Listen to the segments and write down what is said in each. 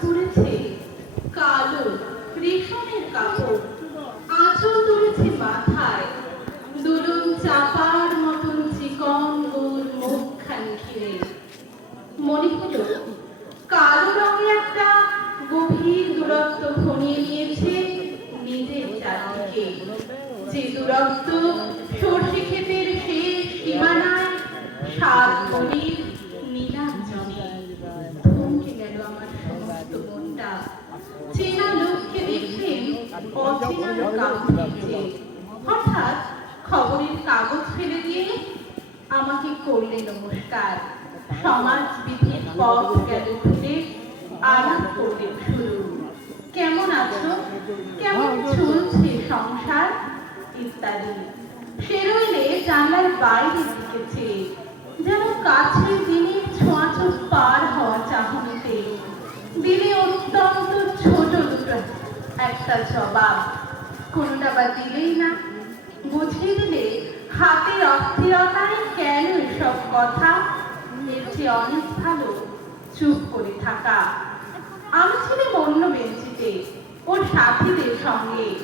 পরেছে কালো রেশমের কাপড়, আঁচল তুলেছে মাথায়। দুলুন চাপার মতন চিকন গোল মুখখানি ঘিরে। মনে হলো, কালো রঙে একটা গভীর দূরত্ব ঘনিয়ে নিয়েছে নিজের চারদিকে। যে দূরত্ব সর্ষে ক্ষেতের শেষ সীমানায় সাত গলির হঠাৎ খবরের কাগজ ফেলে দিয়ে আমাকে করলে নমস্কার। সমাজ বিধির পথ গেল খুলে, আলাপ করলেন শুরু কেমন আছো? কেমন চলছে সংসার? ইত্যাদি। সে রইলে জানলার বাইরে দিকেছে যেন কাছের দিনের ছোঁয়াচোখ পার একটা জবাব। কোনটা বা দিলেই না। বুঝিয়ে দিলে হাতের অস্থিরতায় কেন এসব কথা? এর চেয়ে অনেক ভালো চুপ করে থাকা। আমি ছিলাম অন্য বেঞ্চিতে ওর সাথীদের সঙ্গে।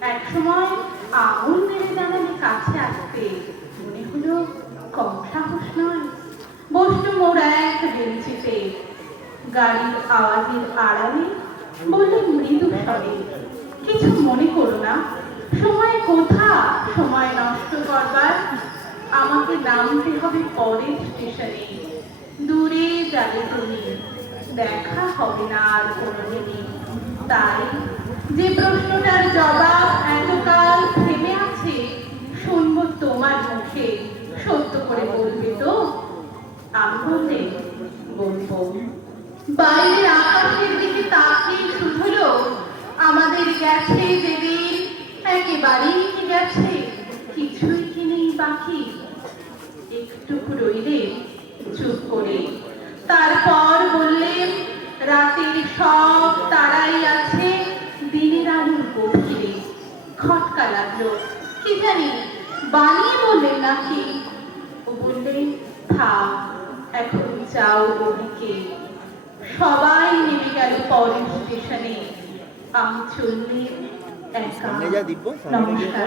একসময় আগুন মেরে জানালে কাছে আসতে মনে হলো কম সাহস নয়। বসল মোর এক বেঞ্চিতে। গাড়ির আওয়াজের আড়ালে বললে মৃদু স্বরে না সময় কোথা? সময় নষ্ট করবার। আমাকে নামতে হবে পরের স্টেশনে। দূরে যাবে তুমি। দেখা হবে না আর কোনোদিনই। তাই যে প্রশ্নটার জবাব এতকাল থেমে আছে, শুনব তোমার মুখে। সত্য করে বলবে তো? আমি বলব। বাইরের আকাশের দিকে তাকিয়ে শুধুলো আমাদের গেছে যেদিন কি গেছে, কিছুই কি বাকি? একটুকু রইলে চুপ করে। তারপর বললেন রাতের সব তারাই আছে দিনের আলোর গভীরে খটকা লাগল, কি জানি বানিয়ে বললেন নাকি? ও বললেন থাক, এখন যাও ওদিকে। সবাই নেমে গেল পরের স্টেশনে। আমি চললে একা সামনে যা